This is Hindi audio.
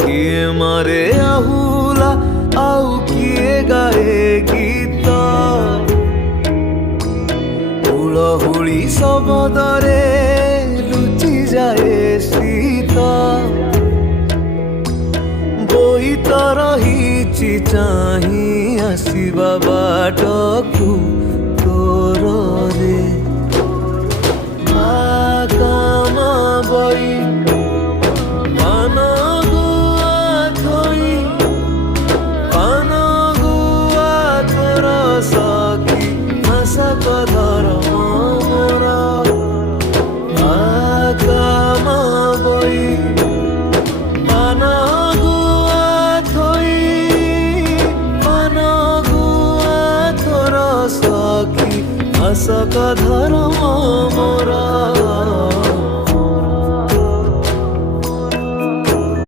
किए मारे आहुला आउ किए गाए गीत हुलहुली शब्दरे लुचि जाए शीत बोई तो रही चाही आसवा बाटकू तोर रे आगामा बई पान गुआ थई पान गुआ तोर सखी मासक धर्म मोर आगामा बई पान गुआ थई पान गुआ तोर सखी मासक धर्म मोर।